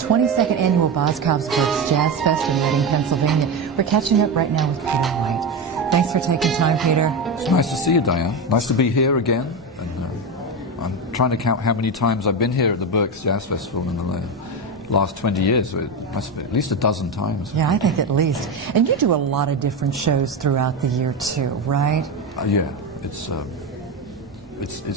22nd annual Boscov's Berks Jazz Fest in Reading, Pennsylvania. We're catching up right now with Peter White. Thanks for taking time, Peter. It's nice to see you, Diane. Nice to be here again. And I'm trying to count how many times I've been here at the Berks Jazz Festival in the last 20 years. So it must be at least a dozen times. Yeah, I think at least. And you do a lot of different shows throughout the year too, right? Yeah, it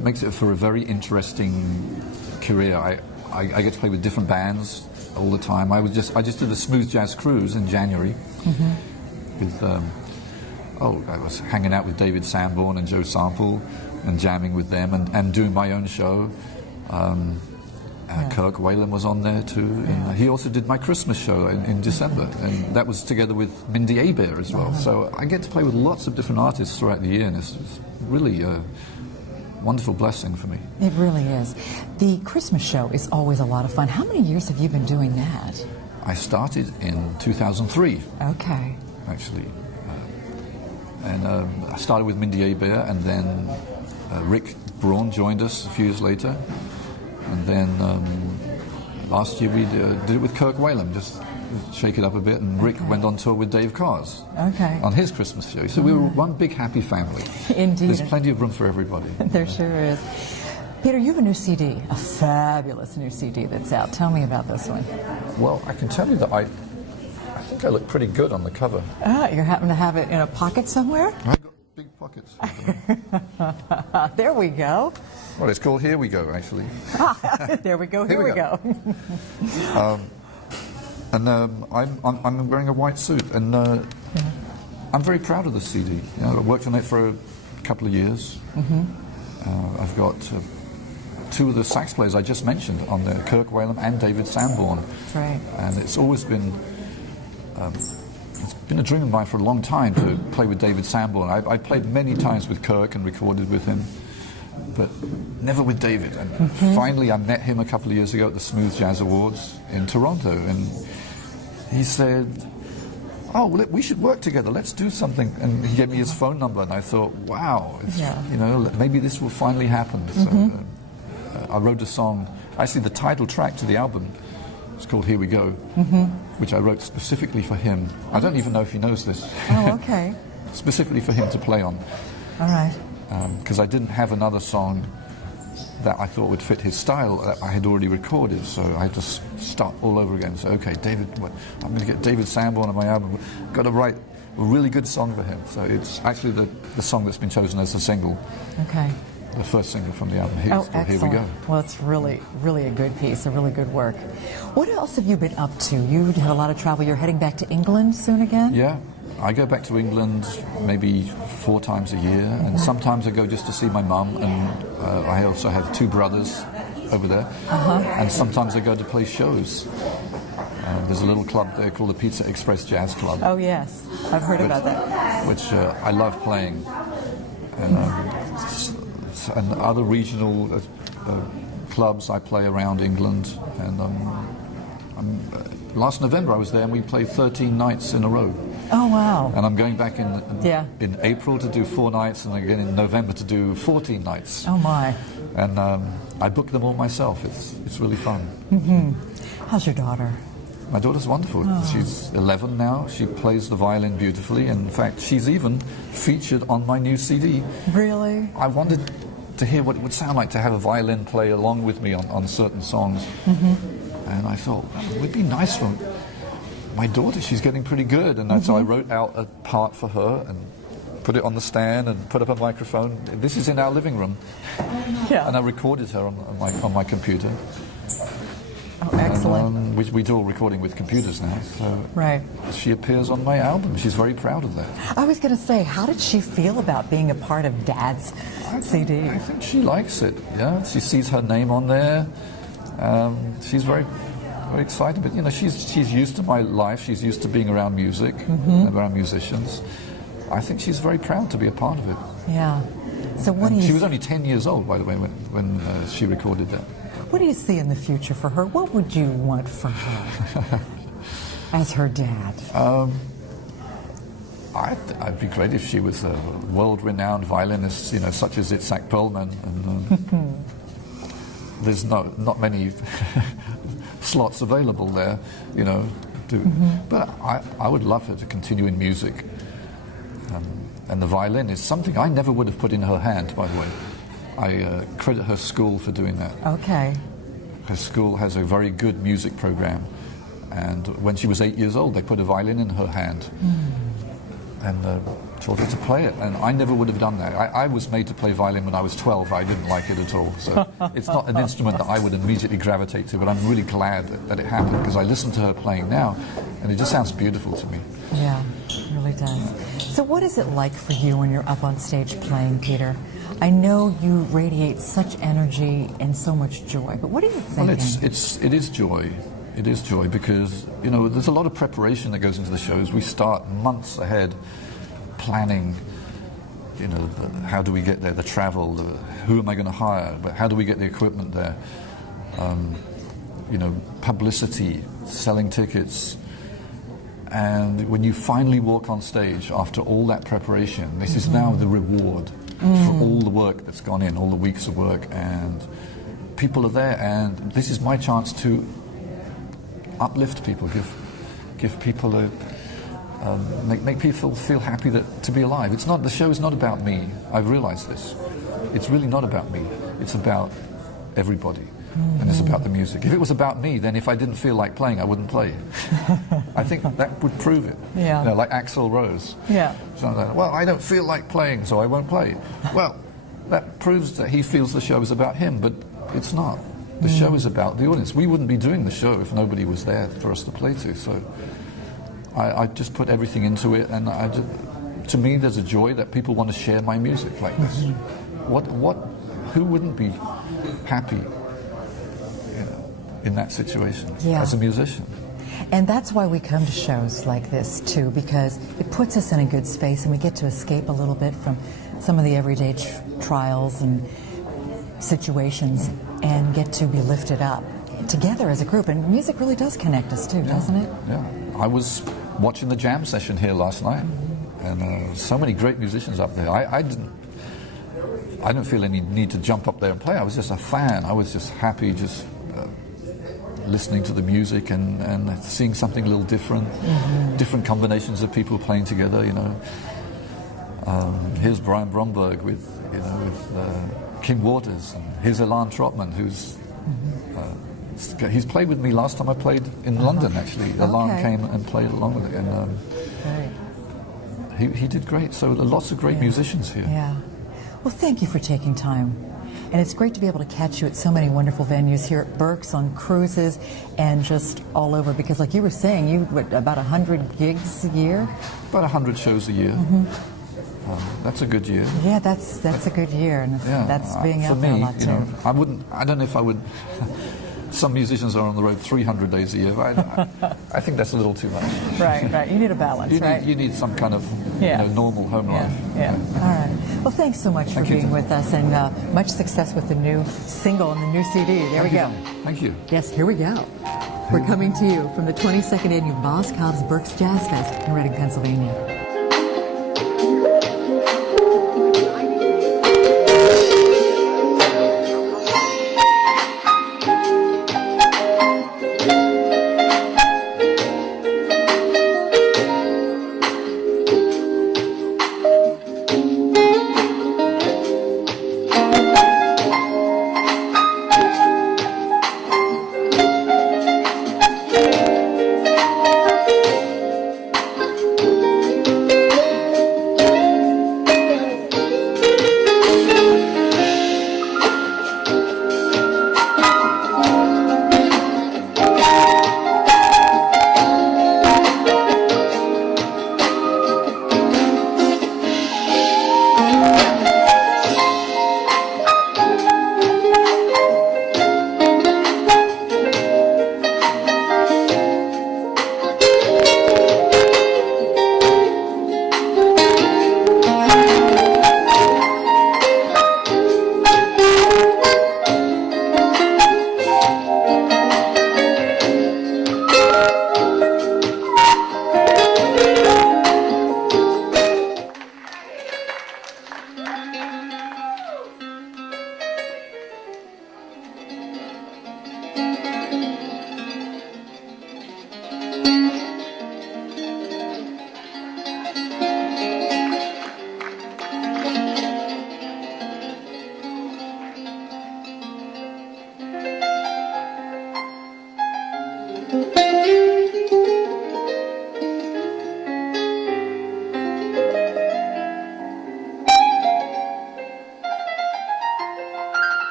makes it for a very interesting career. I get to play with different bands all the time. I just did the Smooth Jazz Cruise in January. With I was hanging out with David Sanborn and Joe Sample and jamming with them and doing my own show. Kirk Whalum was on there too, and he also did my Christmas show in December, and that was together with Mindy Abair as well. So I get to play with lots of different artists throughout the year, and it's really a wonderful blessing for me. It really is. The Christmas show is always a lot of fun. How many years have you been doing that? I started in 2003. Okay. Actually. I started with Mindy Abair, and then Rick Braun joined us a few years later. And then last year we did it with Kirk Whalum, just shake it up a bit, and Rick went on tour with Dave Cars on his Christmas show. So we were one big happy family. Indeed. There's plenty of room for everybody. There sure is. Peter, you have a new CD, a fabulous new CD that's out. Tell me about this one. Well, I can tell you that I think I look pretty good on the cover. You happen to have it in a pocket somewhere? I've got big pockets. There we go. Well, it's called Here We Go, actually. There we go, here we go. I'm wearing a white suit, and I'm very proud of the CD. I worked on it for a couple of years. I've got two of the sax players I just mentioned on there, Kirk Whalum and David Sanborn. That's right. And it's always been a dream of mine for a long time to play with David Sanborn. I played many times with Kirk and recorded with him, but never with David. And finally I met him a couple of years ago at the Smooth Jazz Awards in Toronto, and he said, oh, well, we should work together, let's do something. And he gave me his phone number, and I thought, wow, maybe this will finally happen. So I wrote a song, actually the title track to the album, it's called Here We Go, which I wrote specifically for him. I don't even know if he knows this. Oh, okay. Specifically for him to play on. All right. Because I didn't have another song that I thought would fit his style that I had already recorded, so I had to start all over again. So, okay, David, I'm going to get David Sanborn on my album. I've got to write a really good song for him. So it's actually the song that's been chosen as the single. Okay. The first single from the album. Here We Go. Well, it's really, really a good piece, a really good work. What else have you been up to? You had a lot of travel. You're heading back to England soon again? Yeah. I go back to England maybe 4 times a year, and sometimes I go just to see my mum, and I also have 2 brothers over there, and sometimes I go to play shows. There's a little club there called the Pizza Express Jazz Club. Oh yes, I've heard about that. Which I love playing, and other regional clubs I play around England, and last November I was there and we played 13 nights in a row. Oh wow! And I'm going back in April to do 4 nights, and again in November to do 14 nights. Oh my! And I book them all myself. It's really fun. How's your daughter? My daughter's wonderful. Oh. She's 11 now. She plays the violin beautifully. And in fact, she's even featured on my new CD. Really? I wanted to hear what it would sound like to have a violin play along with me on certain songs. And I thought, it would be nice for my daughter. She's getting pretty good. And so I wrote out a part for her and put it on the stand and put up a microphone. This is in our living room. Yeah. And I recorded her on my computer. Oh, excellent. And, we do all recording with computers now. So right. She appears on my album. She's very proud of that. I was going to say, how did she feel about being a part of Dad's CD? I think she likes it. Yeah, she sees her name on there. She's very, very excited. But she's used to my life. She's used to being around music, around musicians. I think she's very proud to be a part of it. Yeah. So what do you? She was only 10 years old, by the way, when she recorded that. What do you see in the future for her? What would you want for her as her dad? I'd be great if she was a world-renowned violinist, such as Itzhak Perlman. And there's not many slots available there, you know. But I would love her to continue in music. And the violin is something I never would have put in her hand, by the way. I credit her school for doing that. Okay. Her school has a very good music program. And when she was 8 years old, they put a violin in her hand and taught her to play it. And I never would have done that. I was made to play violin when I was 12. I didn't like it at all. So it's not an instrument that I would immediately gravitate to, but I'm really glad that it happened, because I listen to her playing now, and it just sounds beautiful to me. Yeah, it really does. So what is it like for you when you're up on stage playing, Peter? I know you radiate such energy and so much joy, but what are you thinking? Well, it is joy. It is joy because, you know, there's a lot of preparation that goes into the shows. We start months ahead planning, you know, how do we get there, the travel, who am I going to hire, but how do we get the equipment there, you know, publicity, selling tickets. And when you finally walk on stage after all that preparation, this is now the reward for all the work that's gone in, all the weeks of work, and people are there, and this is my chance to uplift people, give people a make people feel happy to be alive. It's not, the show is not about me. I've realized this. It's really not about me. It's about everybody, and it's about the music. If it was about me, then if I didn't feel like playing, I wouldn't play. I think that would prove it. Yeah. You know, like Axl Rose. Yeah. So like, well, I don't feel like playing, so I won't play. Well, that proves that he feels the show is about him, but it's not. The show is about the audience. We wouldn't be doing the show if nobody was there for us to play to. So I just put everything into it, and to me, there's a joy that people want to share my music like this. Who wouldn't be happy, you know, in that situation as a musician? And that's why we come to shows like this too, because it puts us in a good space, and we get to escape a little bit from some of the everyday trials and situations, and get to be lifted up together as a group. And music really does connect us too, doesn't it? Yeah. I was watching the jam session here last night, and so many great musicians up there. I didn't feel any need to jump up there and play. I was just a fan. I was just happy, just listening to the music and seeing something a little different, different combinations of people playing together. You know, here's Brian Bromberg with King Waters, and here's Ilan Trotman, who's he's played with me last time I played in London. Actually, Ilan came and played along with it, and he did great. So there are lots of great musicians here. Yeah. Well, thank you for taking time. And it's great to be able to catch you at so many wonderful venues here at Berks, on cruises, and just all over. Because like you were saying, you about 100 gigs a year? About 100 shows a year. That's a good year. Yeah, that's a good year, and that's being out there a lot too. You know, I don't know if I would. Some musicians are on the road 300 days a year. I think that's a little too much. Right. You need a balance, right? You need some kind of normal home life. Yeah. All right. Well, thanks so much for being with us, and much success with the new single and the new CD. There we go. Thank you. Yes, here we go. We're coming to you from the 22nd Annual Boscov's Berks Jazz Fest in Reading, Pennsylvania.